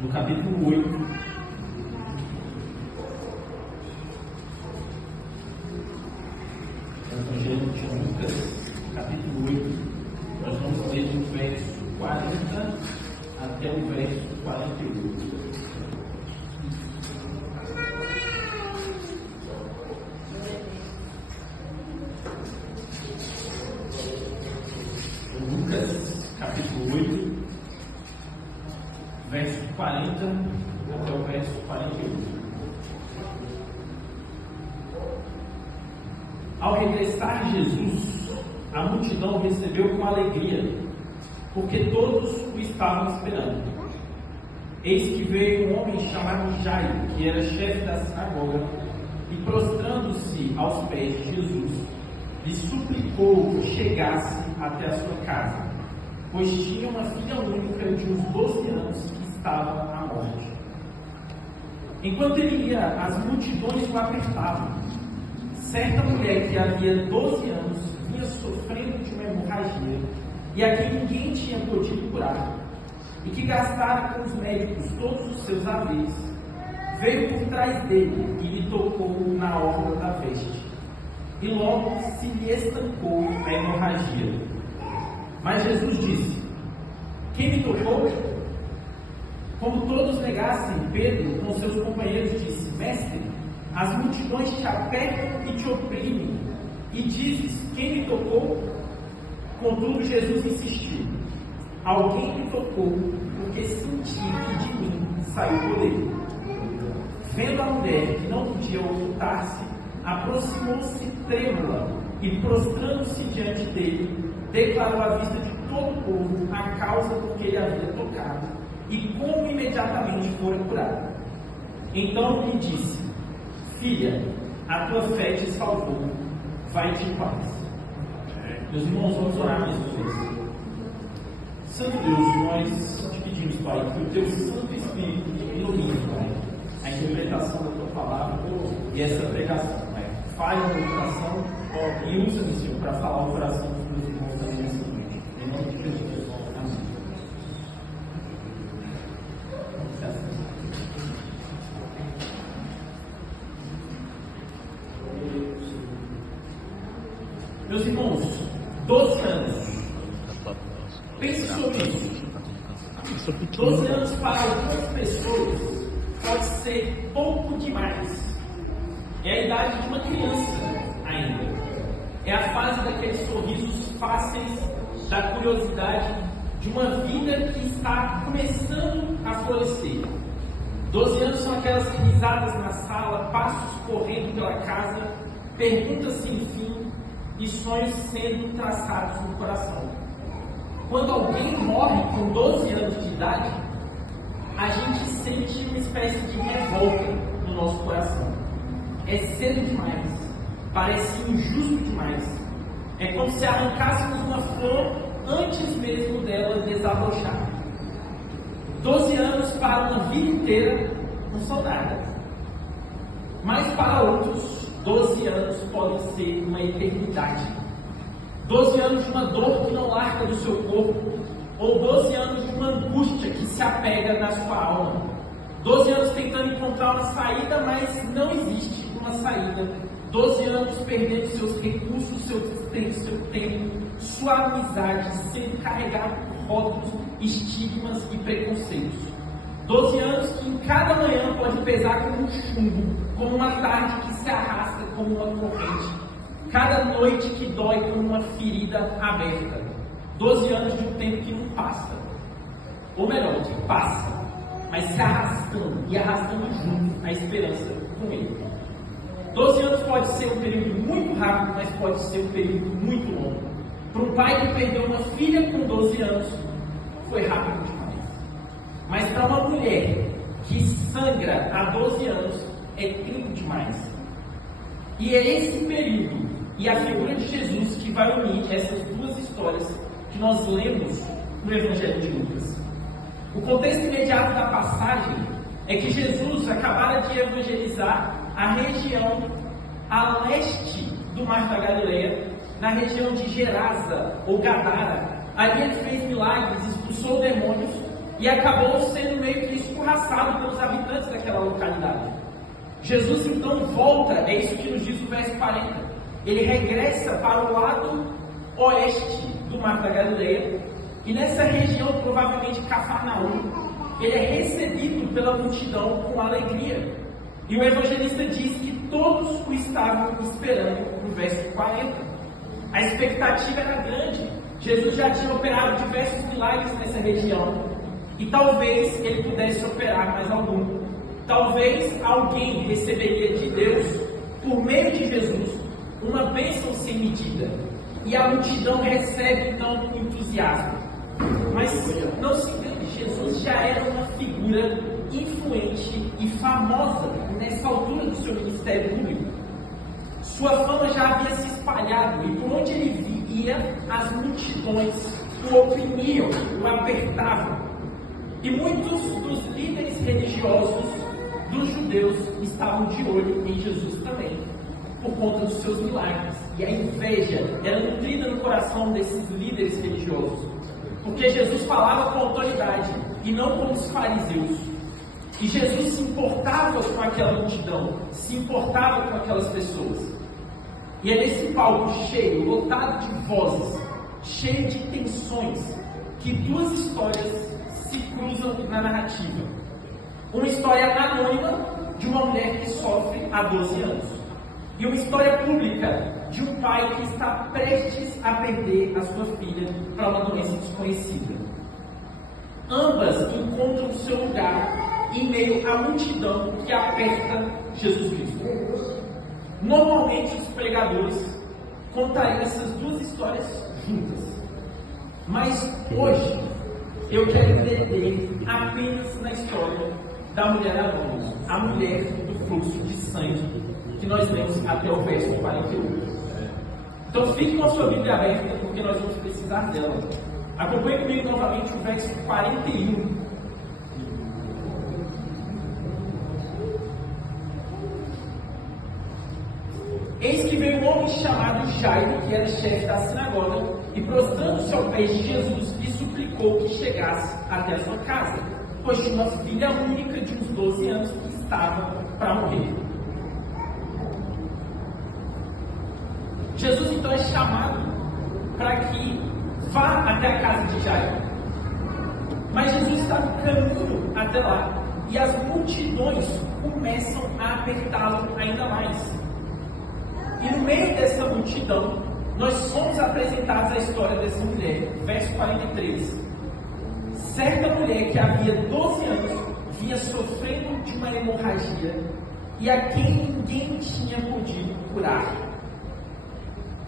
no capítulo 8, Evangelho de Lucas, capítulo 8, nós vamos ler do verso 40 até o verso 48. Lucas, capítulo 8, verso 40 até o verso 48. Ao regressar Jesus, a multidão o recebeu com alegria, porque todos o estavam esperando. Eis que veio um homem chamado Jairo, que era chefe da sinagoga, e prostrando-se aos pés de Jesus, lhe suplicou que chegasse até a sua casa, pois tinha uma filha única de uns 12 anos que estava à morte. Enquanto ele ia, as multidões o apertavam. Certa mulher que havia 12 anos vinha sofrendo de uma hemorragia e a quem ninguém tinha podido curar, e que gastara com os médicos todos os seus haveres, veio por trás dele e lhe tocou na orla da veste, e logo se lhe estancou a hemorragia. Mas Jesus disse: quem me tocou? Como todos negassem, Pedro com seus companheiros disse: Mestre, as multidões te apertam e te oprimem, e dizes: quem me tocou? Contudo, Jesus insistiu: alguém me tocou, porque senti que de mim saiu poder. Vendo a mulher que não podia ocultar-se, aproximou-se trêmula e, prostrando-se diante dele, declarou à vista de todo o povo a causa por que ele havia tocado e como imediatamente fora curado. Então lhe disse: filha, a tua fé te salvou, vai-te em paz. Meus irmãos, vamos orar mais uma vez. Santo Deus, nós te pedimos, Pai, que o teu Santo Espírito ilumine, Pai, a interpretação da tua palavra e essa pregação, Pai. Fale no meu coração e usa-me, Senhor, para falar o coração dos meus irmãos também nessa noite. Em nome de Jesus. Amém. Meus irmãos, 12 anos. Pense sobre isso. 12 anos para algumas pessoas pode ser pouco demais. É a idade de uma criança ainda. É a fase daqueles sorrisos fáceis, da curiosidade, de uma vida que está começando a florescer. 12 anos são aquelas risadas na sala, passos correndo pela casa, perguntas sem fim e sonhos sendo traçados no coração. Quando alguém morre com 12 anos de idade, a gente sente uma espécie de revolta no nosso coração. É cedo demais, parece injusto demais. É como se arrancássemos uma flor antes mesmo dela desabrochar. 12 anos para uma vida inteira não são nada. Mas para outros, 12 anos podem ser uma eternidade. 12 anos de uma dor que não larga do seu corpo, ou 12 anos de uma angústia que se apega na sua alma. 12 anos tentando encontrar uma saída, mas não existe uma saída. 12 anos perdendo seus recursos, seu tempo, sua amizade, sendo carregado por rótulos, estigmas e preconceitos. 12 anos que em cada manhã pode pesar como um chumbo, como uma tarde que se arrasta como uma corrente. Cada noite que dói como uma ferida aberta. 12 anos de um tempo que não passa. Ou melhor, que passa, mas se arrastando e arrastando junto a esperança com ele. 12 anos pode ser um período muito rápido, mas pode ser um período muito longo. Para um pai que perdeu uma filha com 12 anos, foi rápido demais. Mas para uma mulher que sangra há 12 anos, é tempo demais. E é esse período e a figura de Jesus que vai unir essas duas histórias que nós lemos no Evangelho de Lucas. O contexto imediato da passagem é que Jesus acabara de evangelizar a região a leste do Mar da Galileia, na região de Gerasa ou Gadara. Ali ele fez milagres, expulsou demônios e acabou sendo meio que escorraçado rechaçado pelos habitantes daquela localidade. Jesus então volta, é isso que nos diz o verso 40. Ele regressa para o lado oeste do Mar da Galileia, e nessa região, provavelmente Cafarnaum, ele é recebido pela multidão com alegria. E o evangelista diz que todos o estavam esperando no verso 40. A expectativa era grande. Jesus já tinha operado diversos milagres nessa região, e talvez ele pudesse operar mais algum. Talvez alguém receberia de Deus, por meio de Jesus, uma bênção sem medida. E a multidão recebe então com entusiasmo. Mas não se engane, Jesus já era uma figura influente e famosa nessa altura do seu ministério público. Sua fama já havia se espalhado, e por onde ele ia, as multidões o oprimiam, o apertavam. E muitos dos líderes religiosos dos judeus estavam de olho em Jesus também, por conta dos seus milagres. E a inveja era nutrida no coração desses líderes religiosos, porque Jesus falava com autoridade e não como os fariseus. E Jesus se importava com aquela multidão, se importava com aquelas pessoas. E é nesse palco cheio, lotado de vozes, cheio de tensões, que duas histórias se cruzam na narrativa. Uma história anônima de uma mulher que sofre há 12 anos. E uma história pública de um pai que está prestes a perder a sua filha para uma doença desconhecida. Ambas encontram o seu lugar em meio à multidão que aperta Jesus Cristo. Normalmente os pregadores contariam essas duas histórias juntas. Mas hoje eu quero entender apenas na história da mulher anônima, a mulher do fluxo de sangue, que nós lemos até o verso 41. Então fique com a sua Bíblia aberta, porque nós vamos precisar dela. Acompanhe comigo novamente o verso 41. Eis que veio um homem chamado Jairo, que era chefe da sinagoga, e prostrando-se aos pés de Jesus, lhe suplicou que chegasse até a sua casa, pois tinha uma filha única de uns 12 anos que estava para morrer. Jesus então é chamado para que vá até a casa de Jairo. Mas Jesus está no caminho até lá, e as multidões começam a apertá-lo ainda mais. E no meio dessa multidão, nós somos apresentados a história dessa mulher. Verso 43. Certa mulher que havia 12 anos vinha sofrendo de uma hemorragia, e a quem ninguém tinha podido curar.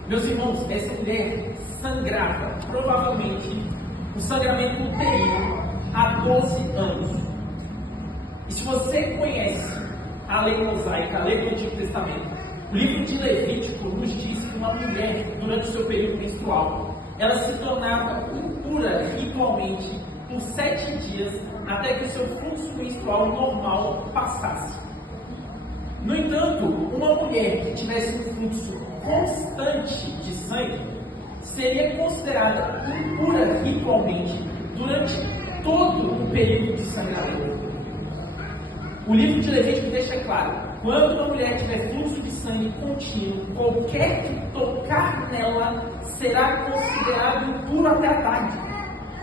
Meus irmãos, essa mulher sangrava, provavelmente, um sangramento uterino há 12 anos. E se você conhece a lei mosaica, a lei do Antigo Testamento, o livro de Levítico nos diz que uma mulher, durante o seu período menstrual, ela se tornava impura ritualmente por 7 dias, até que o seu fluxo menstrual normal passasse. No entanto, uma mulher que tivesse um fluxo constante de sangue seria considerada impura ritualmente durante todo o período de sangramento. O livro de Levítico deixa claro: quando uma mulher tiver fluxo de sangue contínuo, qualquer que tocar nela será considerado impuro até a tarde,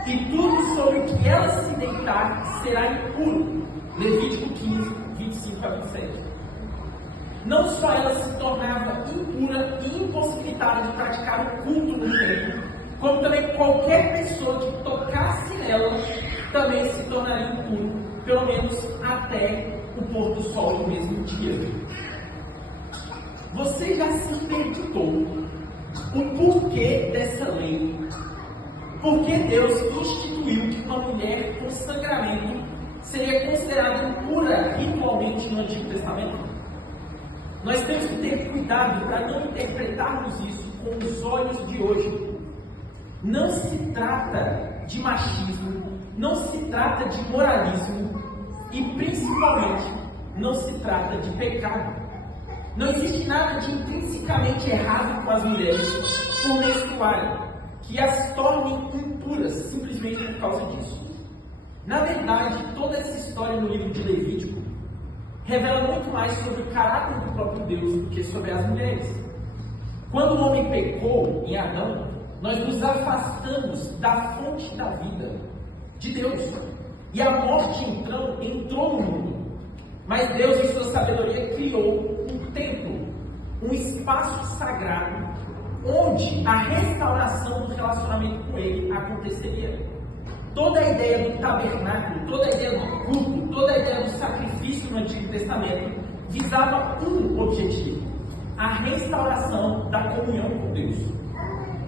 e tudo sobre que ela se deitar será impuro. Levítico 15, 25 a 27. Não só ela se tornava impura e impossibilitada de praticar o culto no templo, como também qualquer pessoa que tocasse nela também se tornaria impuro, pelo menos até o pôr do sol no mesmo dia. Você já se perguntou o porquê dessa lei? Por que Deus instituiu que uma mulher com sangramento seria considerada impura ritualmente no Antigo Testamento? Nós temos que ter cuidado para não interpretarmos isso com os olhos de hoje. Não se trata de machismo, não se trata de moralismo e, principalmente, não se trata de pecado. Não existe nada de intrinsecamente errado com as mulheres por menstruarem, que as tornem impuras simplesmente por causa disso. Na verdade, toda essa história no livro de Levítico revela muito mais sobre o caráter do próprio Deus do que sobre as mulheres. Quando o homem pecou em Adão, nós nos afastamos da fonte da vida, de Deus. E a morte, então, entrou no mundo. Mas Deus, em sua sabedoria, criou um templo, um espaço sagrado, onde a restauração do relacionamento com Ele aconteceria. Toda a ideia do tabernáculo, toda a ideia do culto, toda a ideia do sacrifício no Antigo Testamento visava um objetivo: a restauração da comunhão com Deus.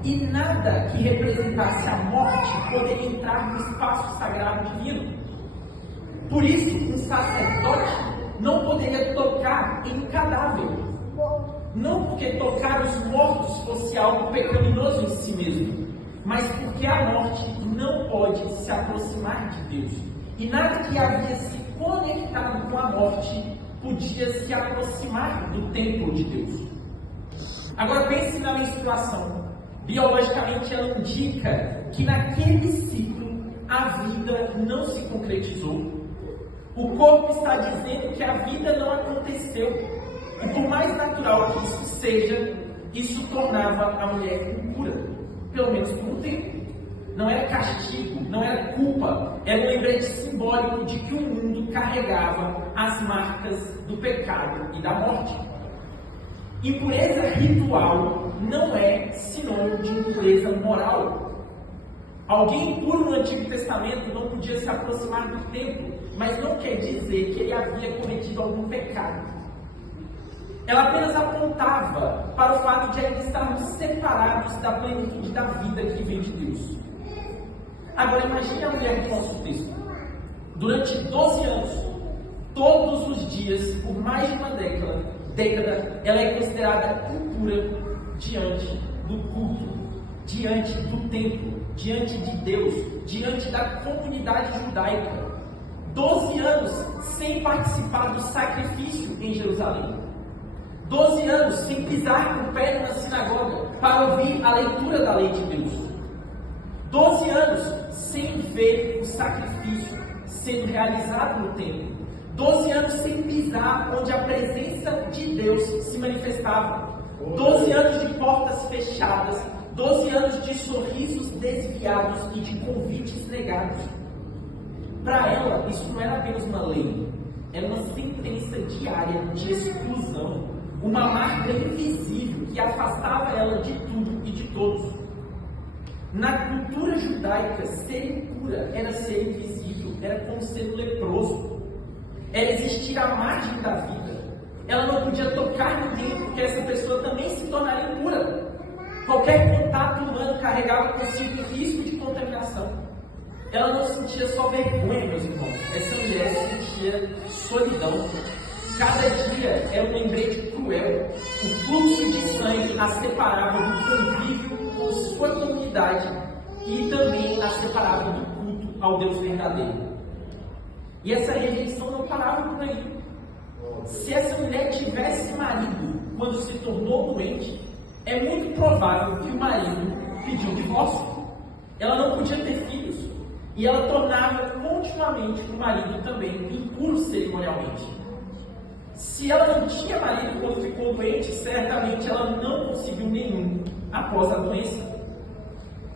E nada que representasse a morte poderia entrar no espaço sagrado divino. Por isso, um sacerdote não poderia tocar em um cadáver. Não porque tocar os mortos fosse algo pecaminoso em si mesmo, mas porque a morte não pode se aproximar de Deus. E nada que havia se conectado com a morte podia se aproximar do templo de Deus. Agora pense na menstruação. Biologicamente ela indica que naquele ciclo a vida não se concretizou. O corpo está dizendo que a vida não aconteceu. E por mais natural que isso seja, isso tornava a mulher impura, pelo menos por um tempo. Não era castigo, não era culpa, era um lembrete simbólico de que o mundo carregava as marcas do pecado e da morte. Impureza ritual não é sinônimo de impureza moral. Alguém impuro no Antigo Testamento não podia se aproximar do templo, mas não quer dizer que ele havia cometido algum pecado. Ela apenas apontava para o fato de ainda estarmos separados da plenitude da vida que vem de Deus. Agora imagine a mulher do nosso texto. Durante 12 anos, todos os dias, por mais de uma década, ela é considerada impura diante do culto, diante do templo, diante de Deus, diante da comunidade judaica. 12 anos sem participar do sacrifício em Jerusalém. 12 anos sem pisar com o pé na sinagoga para ouvir a leitura da lei de Deus. 12 anos sem ver o sacrifício sendo realizado no templo. 12 anos sem pisar onde a presença de Deus se manifestava. 12 anos de portas fechadas. 12 anos de sorrisos desviados e de convites negados. Para ela, isso não era apenas uma lei. Era uma sentença diária de exclusão. Uma marca invisível que afastava ela de tudo e de todos. Na cultura judaica, ser impura era ser invisível, era como ser um leproso. Era existir à margem da vida. Ela não podia tocar ninguém, porque essa pessoa também se tornaria impura. Qualquer contato humano carregava consigo o risco de contaminação. Ela não sentia só vergonha, meus irmãos. Essa mulher sentia solidão. Cada dia era um lembrete cruel. O fluxo de sangue a separava do convívio com sua comunidade e também a separava do culto ao Deus verdadeiro. E essa rejeição não parava por aí. Se essa mulher tivesse marido quando se tornou doente, é muito provável que o marido pediu o divórcio. Ela não podia ter filhos. E ela tornava continuamente o marido também impuro cerimonialmente. Se ela não tinha marido quando ficou doente, certamente ela não conseguiu nenhum após a doença.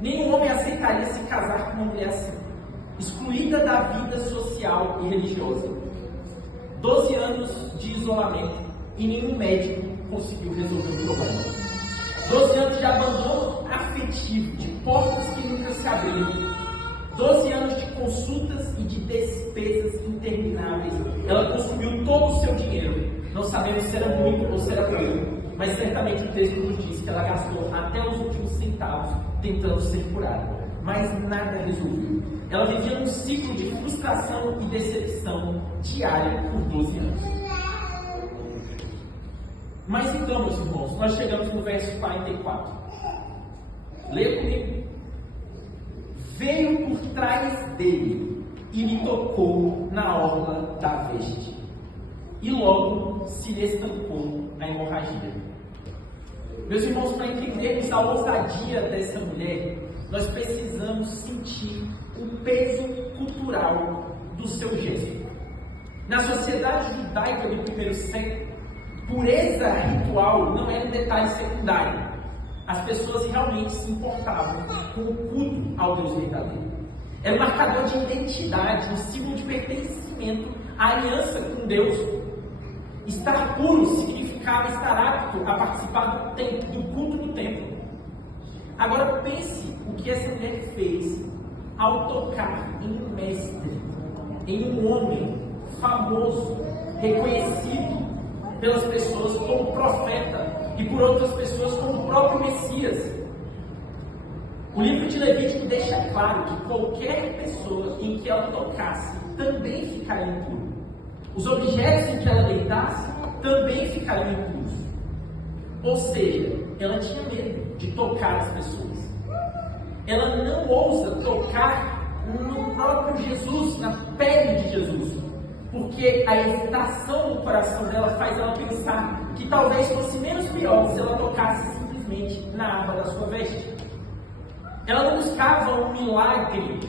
Nenhum homem aceitaria se casar com uma mulher assim, excluída da vida social e religiosa. 12 anos de isolamento e nenhum médico conseguiu resolver o problema. 12 anos de abandono afetivo, de portas que nunca se abriram. 12 anos de consultas e de despesas intermináveis. Ela consumiu todo o seu dinheiro. Não sabemos se era muito ou se era pouco, mas certamente o texto nos diz que ela gastou até os últimos centavos tentando ser curada. Mas nada resolveu. Ela vivia um ciclo de frustração e decepção diária por 12 anos. Mas então, meus irmãos, nós chegamos no verso 44. Leia comigo. Veio por trás dele e lhe tocou na orla da veste. E logo se lhe estancou a hemorragia. Meus irmãos, para entendermos a ousadia dessa mulher, nós precisamos sentir o peso cultural do seu gesto. Na sociedade judaica do primeiro século, pureza ritual não era um detalhe secundário. As pessoas realmente se importavam com o culto ao Deus verdadeiro. Era um marcador de identidade, um símbolo de pertencimento à aliança com Deus. Estar puro significava estar apto a participar do culto no templo. Agora pense o que essa mulher fez ao tocar em um mestre, em um homem famoso, reconhecido pelas pessoas como profeta e por outras pessoas como o próprio Messias. O livro de Levítico deixa claro que qualquer pessoa em que ela tocasse também ficaria impuro. Os objetos em que ela deitasse também ficariam impuros. Ou seja, ela tinha medo de tocar as pessoas. Ela não ousa tocar no próprio Jesus, na pele de Jesus, porque a hesitação no coração dela faz ela pensar que talvez fosse menos pior se ela tocasse simplesmente na aba da sua veste. Ela não buscava um milagre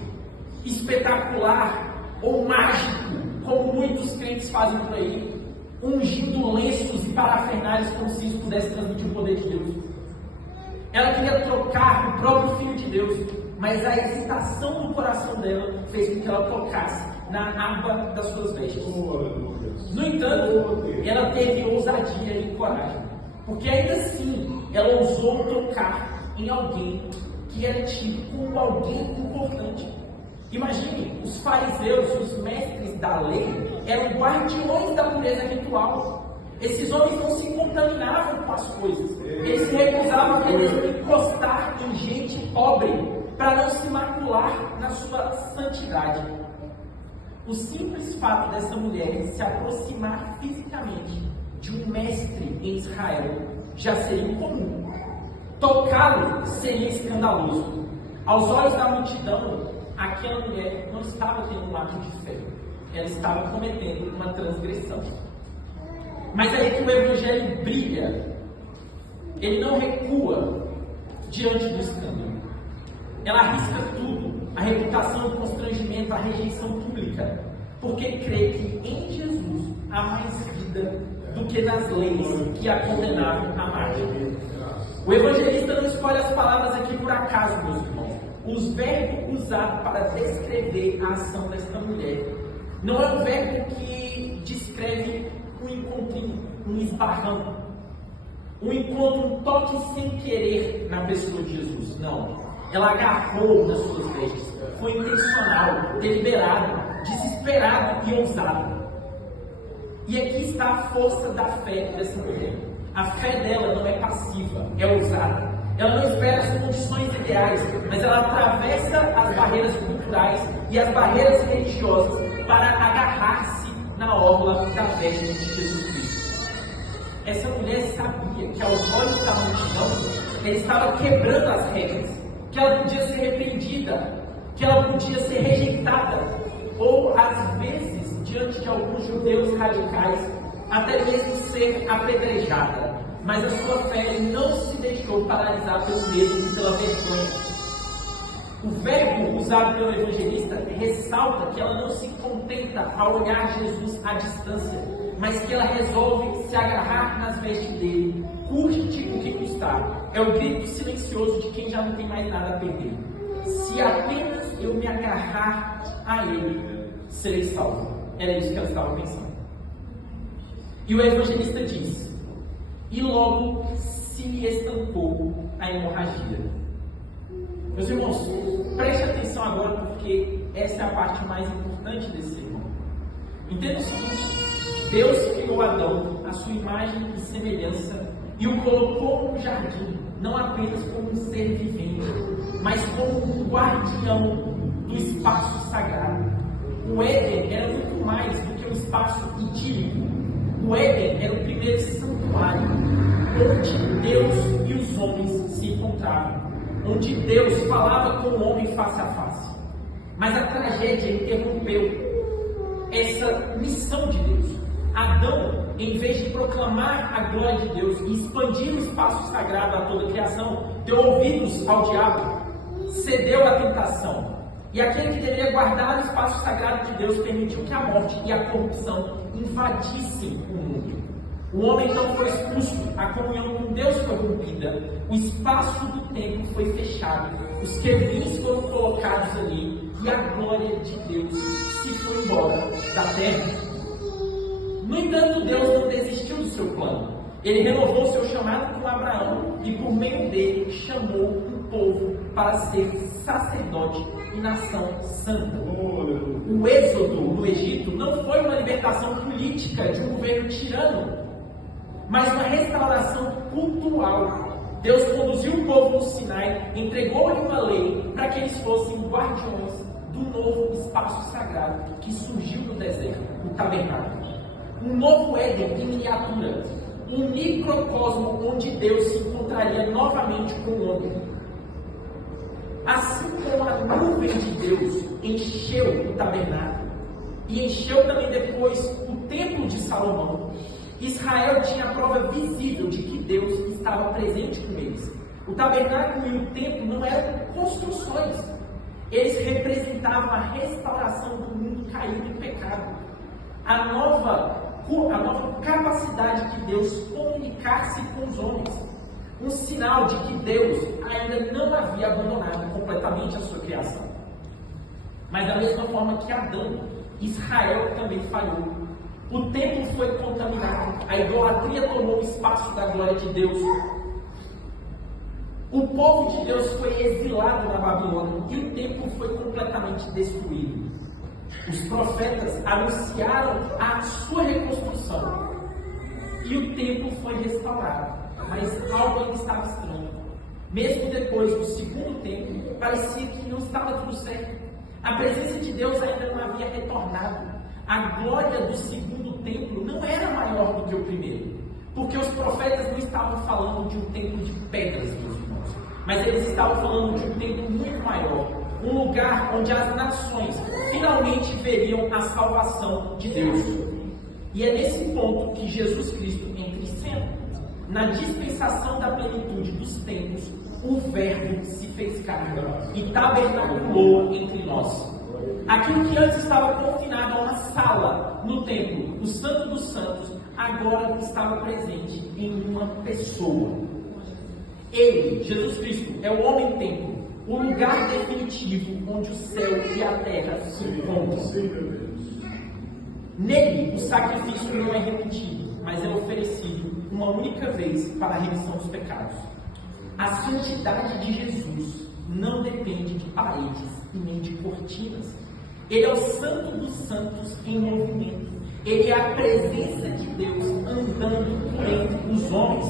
espetacular ou mágico, como muitos crentes fazem por aí, ungindo lenços e parafernálias como se isso pudesse transmitir o poder de Deus. Ela queria trocar o próprio Filho de Deus, mas a hesitação do coração dela fez com que ela tocasse na aba das suas vestes. No entanto, ela teve ousadia e coragem, porque ainda assim ela ousou tocar em alguém que era tido como alguém importante. Imagine, os fariseus, os mestres da lei, eram guardiões da pureza ritual. Esses homens não se contaminavam com as coisas. Eles se recusavam a encostar em gente pobre para não se macular na sua santidade. O simples fato dessa mulher se aproximar fisicamente de um mestre em Israel já seria incomum. Tocá-lo seria escandaloso. Aos olhos da multidão, aquela mulher não estava tendo um ato de fé. Ela estava cometendo uma transgressão. Mas é aí que o Evangelho brilha. Ele não recua diante do escândalo. Ela arrisca tudo, a reputação, o constrangimento, a rejeição pública, porque crê que em Jesus há mais vida do que nas leis que a condenavam à morte. O evangelista não escolhe as palavras aqui por acaso, meus irmãos. Os verbos usados para descrever a ação desta mulher não é um verbo que descreve um encontrinho, um esbarrão, um encontro, um toque sem querer na pessoa de Jesus. Não. Ela agarrou nas suas vestes. Foi intencional, deliberado, desesperado e ousado. E aqui está a força da fé dessa mulher. A fé dela não é passiva, é ousada. Ela não espera as condições ideais, mas ela atravessa as barreiras culturais e as barreiras religiosas para agarrar-se na orla da veste de Jesus Cristo. Essa mulher sabia que aos olhos da multidão, ela estava quebrando as regras, que ela podia ser repreendida, que ela podia ser rejeitada, ou às vezes, diante de alguns judeus radicais, até mesmo ser apedrejada. Mas a sua fé não se deixou paralisar pelo medo e pela vergonha. O verbo usado pelo evangelista ressalta que ela não se contenta a olhar Jesus à distância, mas que ela resolve se agarrar nas vestes dele, custe o que custar. É o grito silencioso de quem já não tem mais nada a perder. Se apenas eu me agarrar a ele, serei salvo. Era isso que ela estava pensando. E o evangelista diz: e logo se lhe estancou a hemorragia. Meus irmãos, preste atenção agora, porque essa é a parte mais importante desse sermão. Entenda o seguinte: Deus criou Adão à sua imagem e semelhança e o colocou no jardim, não apenas como um ser vivente, mas como um guardião do espaço sagrado. O Éden era muito mais do que um espaço idílico. O Éden era o primeiro santuário, onde Deus e os homens se encontravam, onde Deus falava com o homem face a face. Mas a tragédia interrompeu essa missão de Deus. Adão, em vez de proclamar a glória de Deus e expandir o espaço sagrado a toda a criação, deu ouvidos ao diabo, cedeu à tentação E aquele que deveria guardar o espaço sagrado de Deus permitiu que a morte e a corrupção invadissem o mundo. O homem então foi expulso, a comunhão com Deus foi rompida, o espaço do templo foi fechado, os querubins foram colocados ali e a glória de Deus se foi embora da terra. No entanto, Deus não desistiu do seu plano. Ele renovou seu chamado com Abraão e por meio dele chamou um povo para ser sacerdote e nação santa. O êxodo no Egito não foi uma libertação política de um governo tirano, mas uma restauração cultural. Deus conduziu o povo no Sinai, entregou-lhe uma lei para que eles fossem guardiões do novo espaço sagrado que surgiu no deserto, o tabernáculo. Um novo Éden em miniatura, um microcosmo onde Deus se encontraria novamente com o homem. Assim como a nuvem de Deus encheu o tabernáculo e encheu também depois o templo de Salomão, Israel tinha a prova visível de que Deus estava presente com eles. O tabernáculo e o templo não eram construções, eles representavam a restauração do mundo caído em pecado, a nova capacidade de Deus comunicar-se com os homens, um sinal de que Deus ainda não havia abandonado completamente a sua criação. Mas da mesma forma que Adão, Israel também falhou. O templo foi contaminado, a idolatria tomou o espaço da glória de Deus. O povo de Deus foi exilado na Babilônia e o templo foi completamente destruído. Os profetas anunciaram a sua reconstrução e o templo foi restaurado, mas algo ainda estava estranho. Mesmo depois do segundo templo, parecia que não estava tudo certo. A presença de Deus ainda não havia retornado. A glória do segundo templo não era maior do que o primeiro, porque os profetas não estavam falando de um templo de pedras, meus irmãos, mas eles estavam falando de um templo muito maior, um lugar onde as nações finalmente veriam a salvação de Deus. E é nesse ponto que Jesus Cristo entra em cena. Na dispensação da plenitude dos tempos, o Verbo se fez carne e tabernaculou entre nós. Aquilo que antes estava confinado a uma sala no templo, o Santo dos Santos, agora estava presente em uma pessoa. Ele, Jesus Cristo, é o homem-templo, o lugar definitivo onde o céu e a terra se encontram. Nele, o sacrifício não é repetido, mas é oferecido uma única vez para a remissão dos pecados. A santidade de Jesus não depende de paredes e nem de cortinas. Ele é o Santo dos Santos em movimento. Ele é a presença de Deus andando por entre os homens.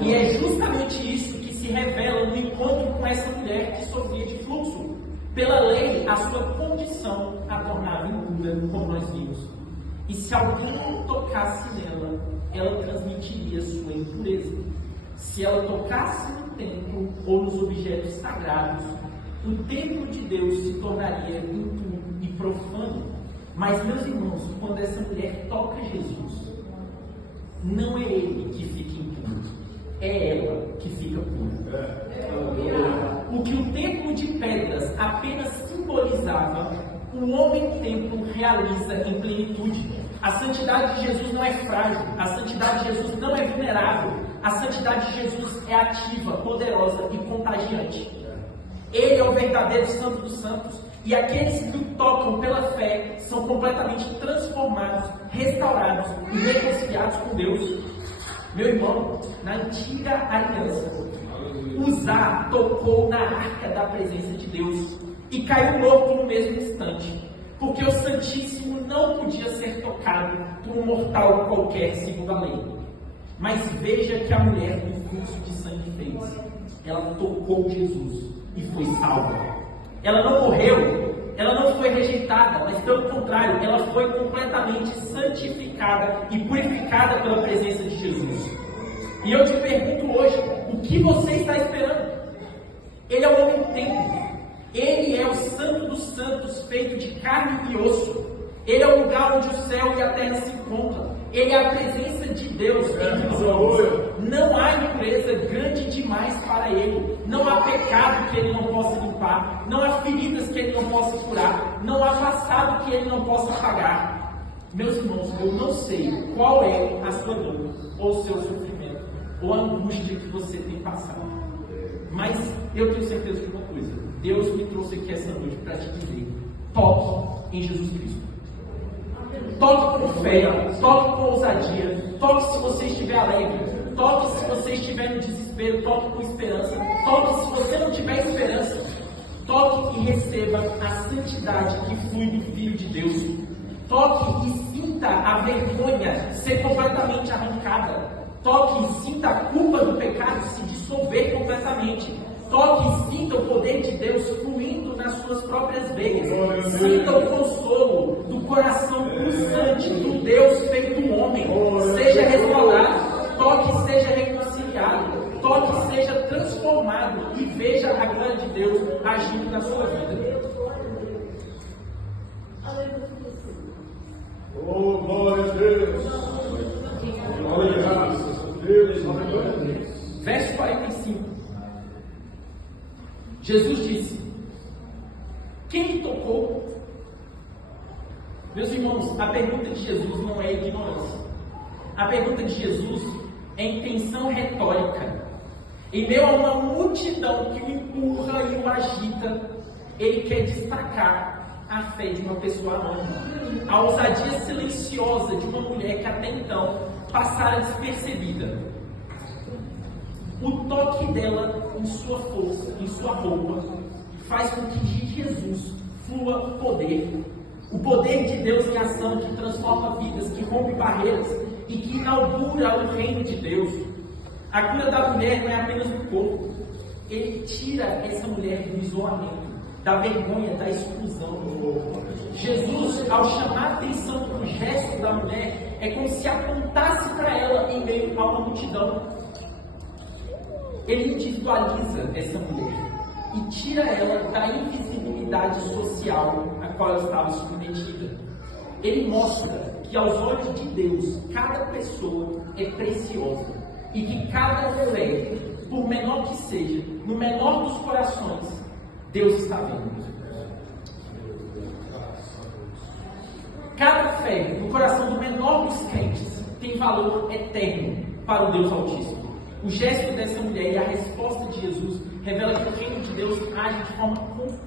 E é justamente isso que se revela no encontro com essa mulher que sofria de fluxo. Pela lei, a sua condição a tornava impura, como nós vimos. E se alguém tocasse nela, ela transmitiria sua impureza. Se ela tocasse no templo ou nos objetos sagrados, o templo de Deus se tornaria impuro e profano. Mas, meus irmãos, quando essa mulher toca Jesus, não é ele que fica impuro, é ela que fica pura. O que o templo de pedras apenas simbolizava, o homem-templo realiza em plenitude. A santidade de Jesus não é frágil, a santidade de Jesus não é vulnerável, a santidade de Jesus é ativa, poderosa e contagiante. Ele é o verdadeiro Santo dos Santos, e aqueles que o tocam pela fé são completamente transformados, restaurados e reconciliados com Deus. Meu irmão, na antiga aliança, Uzá tocou na arca da presença de Deus e caiu morto no mesmo instante, porque o Santíssimo não podia ser tocado por um mortal qualquer, segundo a lei. Mas veja que a mulher do fluxo de sangue fez. Ela tocou Jesus e foi salva. Ela não morreu, ela não foi rejeitada, mas pelo contrário, ela foi completamente santificada e purificada pela presença de Jesus. E eu te pergunto hoje, o que você está esperando? Ele é o homem-templo. Ele é o Santo dos Santos, feito de carne e osso. Ele é o lugar onde o céu e a terra se encontram. Ele é a presença de Deus entre os homens. Não há impureza grande demais para Ele. Não há pecado que Ele não possa limpar. Não há feridas que Ele não possa curar. Não há passado que Ele não possa apagar. Meus irmãos, eu não sei qual é a sua dor, ou o seu sofrimento, ou a angústia que você tem passado. Mas eu tenho certeza de uma coisa. Deus me trouxe aqui essa noite para te dizer: toque em Jesus Cristo. Toque com fé, toque com ousadia, toque se você estiver alegre, toque se você estiver no desespero, toque com esperança, toque se você não tiver esperança, toque e receba a santidade que flui do Filho de Deus. Toque e sinta a vergonha ser completamente arrancada. Toque e sinta a culpa do pecado se dissolver completamente. Toque e sinta o poder de Deus fluindo nas suas próprias veias. Sinta o consolo do coração pulsante do Deus feito homem. Seja restaurado. Toque e seja reconciliado. Toque e seja transformado. E veja a glória de Deus agindo na sua vida. Oh, glória a Deus! Glória a Deus! Verso 45. Jesus disse: quem me tocou? Meus irmãos, a pergunta de Jesus não é ignorância. A pergunta de Jesus é intenção retórica. Em meio a uma multidão que o empurra e o agita, ele quer destacar a fé de uma pessoa anônima, a ousadia silenciosa de uma mulher que até então passara despercebida. O toque dela em sua força, em sua roupa, faz com que de Jesus flua poder. O poder de Deus em ação que transforma vidas, que rompe barreiras e que inaugura o reino de Deus. A cura da mulher não é apenas do corpo. Ele tira essa mulher do isolamento, da vergonha, da exclusão. Jesus, ao chamar a atenção para o gesto da mulher, é como se apontasse para ela em meio a uma multidão. Ele individualiza essa mulher e tira ela da invisibilidade social a qual ela estava submetida. Ele mostra que aos olhos de Deus, cada pessoa é preciosa e que cada fé, por menor que seja, no menor dos corações, Deus está vendo. Cada fé no coração do menor dos crentes tem valor eterno para o Deus Altíssimo. O gesto dessa mulher e a resposta de Jesus revela que o reino de Deus age de forma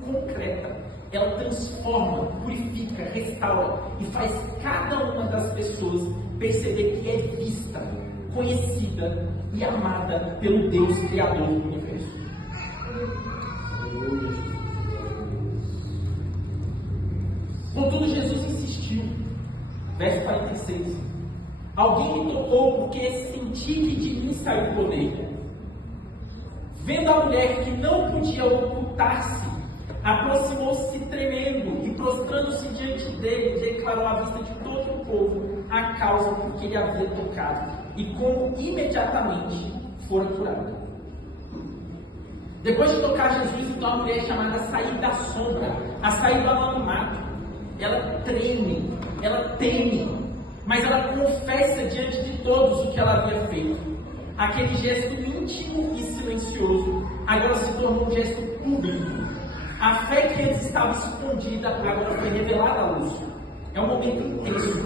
concreta. Ela transforma, purifica, restaura e faz cada uma das pessoas perceber que é vista, conhecida e amada pelo Deus Criador do universo. Contudo, Jesus insistiu. Verso 46. Alguém me tocou porque senti que de mim saiu poder. Vendo a mulher que não podia ocultar-se, aproximou-se tremendo e prostrando-se diante dele, declarou à vista de todo o povo a causa por que ele havia tocado e como imediatamente fora curada. Depois de tocar Jesus, então a mulher é chamada a sair da sombra, a sair do anonimato. Ela treme, ela teme, mas ela confessa diante de todos o que ela havia feito. Aquele gesto íntimo e silencioso agora se tornou um gesto público. A fé que antes estava escondida agora foi revelada à luz. É um momento intenso.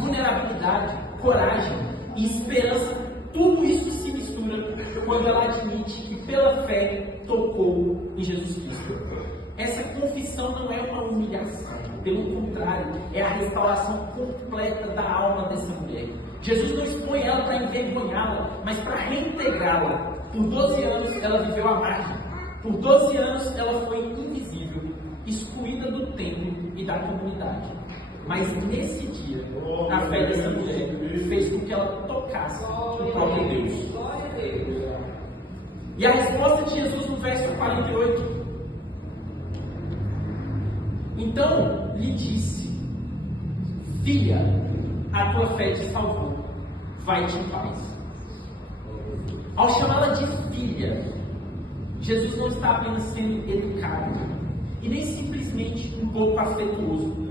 Vulnerabilidade, coragem e esperança, tudo isso se mistura quando ela admite que pela fé tocou em Jesus Cristo. Essa confissão não é uma humilhação, pelo contrário, é a restauração completa da alma dessa mulher. Jesus não expõe ela para envergonhá-la, mas para reintegrá-la. Por 12 anos ela viveu à margem. Por 12 anos ela foi invisível, excluída do templo e da comunidade. Mas nesse dia, a fé dessa mulher fez com que ela tocasse o próprio Deus. E a resposta de Jesus no verso 48. Então lhe disse: filha, a tua fé te salvou, vai-te em paz. Ao chamá-la de filha, Jesus não está apenas sendo educado e nem simplesmente um pouco afetuoso.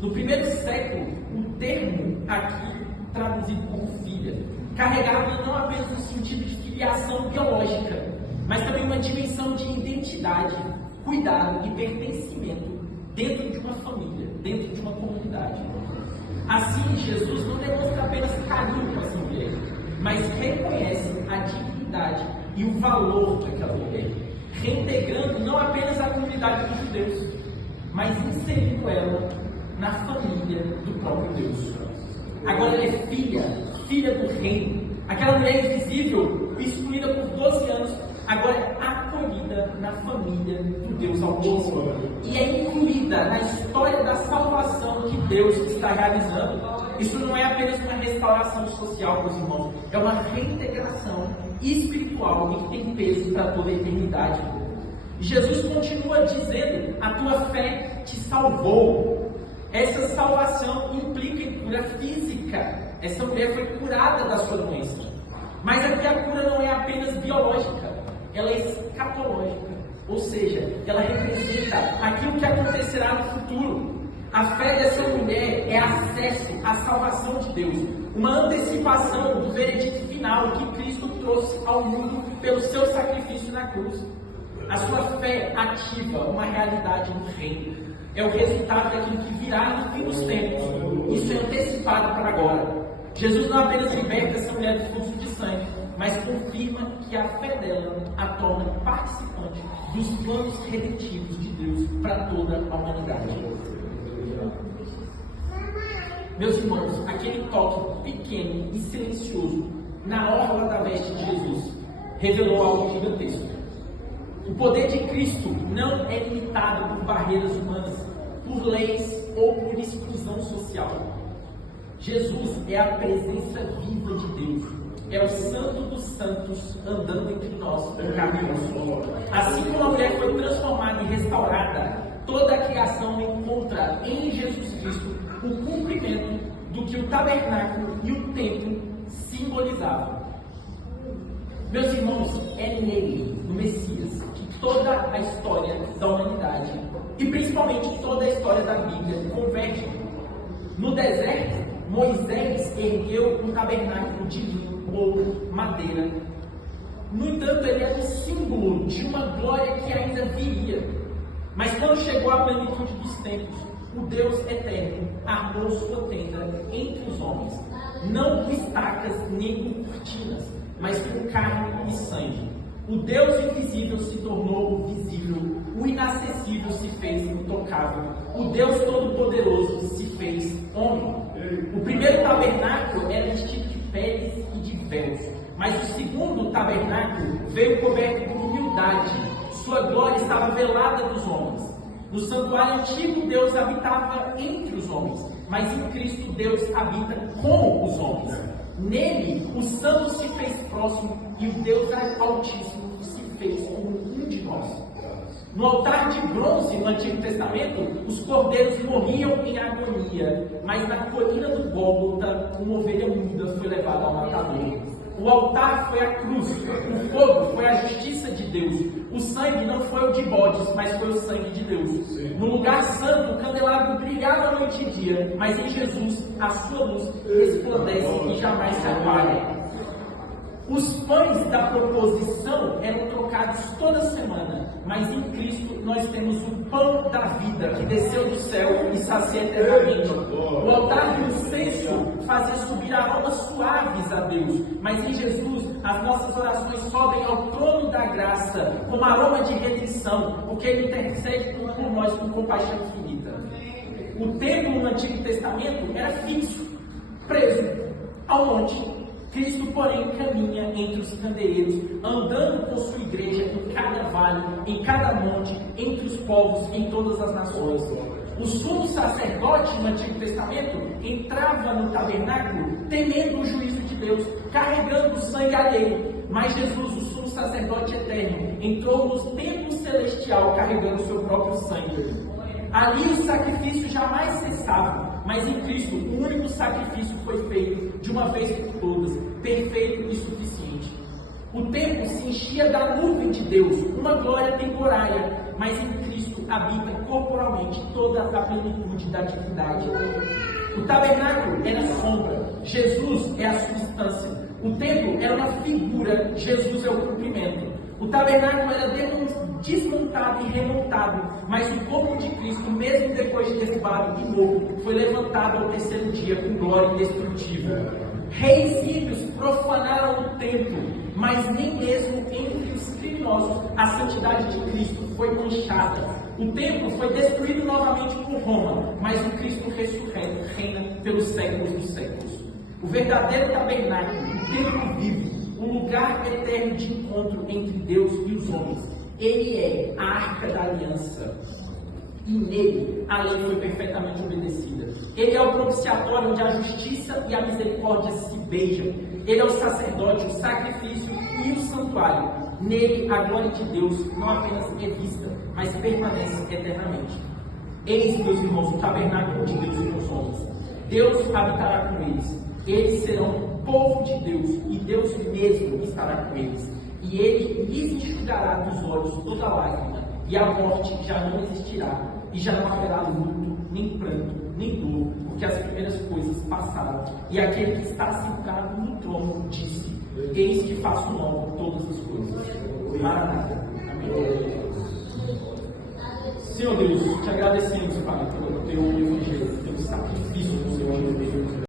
No primeiro século, o termo aqui traduzido como filha carregava não apenas no sentido de filiação biológica, mas também uma dimensão de identidade, cuidado e pertencimento dentro de uma família, dentro de uma comunidade. Assim, Jesus não demonstra apenas carinho para essa mulher, mas reconhece a dignidade e o valor daquela mulher, reintegrando não apenas a comunidade dos judeus, mas inserindo ela na família do próprio Deus. Agora ela é filha do reino. Aquela mulher invisível, excluída por 12 anos, agora é acolhida na família do Deus Altíssimo e é incluída na história da salvação que Deus está realizando. Isso não é apenas uma restauração social, meus irmãos, é uma reintegração espiritual e que tem peso para toda a eternidade. Jesus continua dizendo: a tua fé te salvou. Essa salvação implica em cura física. Essa mulher foi curada da sua doença. Mas aqui a cura não é apenas biológica, ela é escatológica. Ou seja, ela representa aquilo que acontecerá no futuro. A fé dessa mulher é acesso à salvação de Deus, uma antecipação do veredito final que Cristo trouxe ao mundo pelo seu sacrifício na cruz. A sua fé ativa uma realidade no reino. É o resultado daquilo que virá no fim dos tempos. Isso é antecipado para agora. Jesus não apenas liberta essa mulher do fluxo de sangue, mas confirma que a fé dela a torna participante dos planos redentivos de Deus para toda a humanidade. Meus irmãos, aquele toque pequeno e silencioso na orla da veste de Jesus revelou algo gigantesco. O poder de Cristo não é limitado por barreiras humanas, por leis ou por exclusão social. Jesus é a presença viva de Deus. É o Santo dos Santos andando entre nós no caminho. Assim como a mulher foi transformada e restaurada, toda a criação encontra em Jesus Cristo o cumprimento do que o tabernáculo e o templo simbolizavam. Meus irmãos, é nele, no Messias, que toda a história da humanidade, e principalmente toda a história da Bíblia, converge. No deserto, Moisés ergueu um tabernáculo de linho ou madeira. No entanto, ele era um símbolo de uma glória que ainda viria. Mas quando chegou a plenitude dos tempos, o Deus eterno armou sua tenda entre os homens, não com estacas nem com cortinas, mas com carne e sangue. O Deus invisível se tornou visível, o inacessível se fez intocável, o Deus Todo-Poderoso se fez homem. O primeiro tabernáculo era vestido de peles e de véus, mas o segundo tabernáculo veio coberto por humildade. Sua glória estava velada dos homens. No santuário antigo, Deus habitava entre os homens, mas em Cristo Deus habita com os homens. Nele, o Santo se fez próximo e o Deus Altíssimo se fez como um de nós. No altar de bronze, no Antigo Testamento, os cordeiros morriam em agonia, mas na colina do Gólgota, uma ovelha muda foi levada ao matador. O altar foi a cruz, o fogo foi a justiça de Deus, o sangue não foi o de bodes, mas foi o sangue de Deus. No lugar santo, o candelabro brilhava noite e dia, mas em Jesus a sua luz resplandece e jamais se apaga. Os pães da proposição eram trocados toda semana, mas em Cristo nós temos o pão da vida que desceu do céu e sacia eternamente. O altar do incenso fazia subir aromas suaves a Deus, mas em Jesus as nossas orações sobem ao trono da graça como aroma de redenção, porque Ele intercede por nós com compaixão infinita. O templo no Antigo Testamento era fixo, preso ao monte. Cristo, porém, caminha entre os candeeiros, andando com sua igreja em cada vale, em cada monte, entre os povos, em todas as nações. O sumo sacerdote no Antigo Testamento entrava no tabernáculo temendo o juízo de Deus, carregando o sangue alheio. Mas Jesus, o sumo sacerdote eterno, entrou no templo celestial carregando o seu próprio sangue. Ali o sacrifício jamais cessava, mas em Cristo o único sacrifício foi feito de uma vez por todas, perfeito e suficiente. O templo se enchia da nuvem de Deus, uma glória temporária, mas em Cristo habita corporalmente toda a plenitude da divindade. O tabernáculo era sombra, Jesus é a substância. O templo era uma figura, Jesus é o cumprimento. O tabernáculo era desmontado e remontado, mas o corpo de Cristo, mesmo depois de derrubado de novo, foi levantado ao terceiro dia com glória indestrutível. Reis ímpios profanaram o templo, mas nem mesmo entre os criminosos a santidade de Cristo foi manchada. O templo foi destruído novamente por Roma, mas o Cristo ressurreto reina pelos séculos dos séculos. O verdadeiro tabernáculo, o templo vivo, um lugar eterno de encontro entre Deus e os homens. Ele é a arca da aliança. E nele a lei foi perfeitamente obedecida. Ele é o propiciatório onde a justiça e a misericórdia se beijam. Ele é o sacerdote, o sacrifício e o santuário. Nele a glória de Deus não apenas é vista, mas permanece eternamente. Eis, meus irmãos, o tabernáculo de Deus com os homens. Deus habitará com eles. Eles serão povo de Deus, e Deus mesmo estará com eles. E ele lhes enxugará dos olhos toda lágrima, e a morte já não existirá, e já não haverá luto, nem pranto, nem dor, porque as primeiras coisas passaram. E aquele que está sentado no trono disse: eis que faço novo todas as coisas. Maranata. Amém. Senhor Deus, te agradecemos, Pai,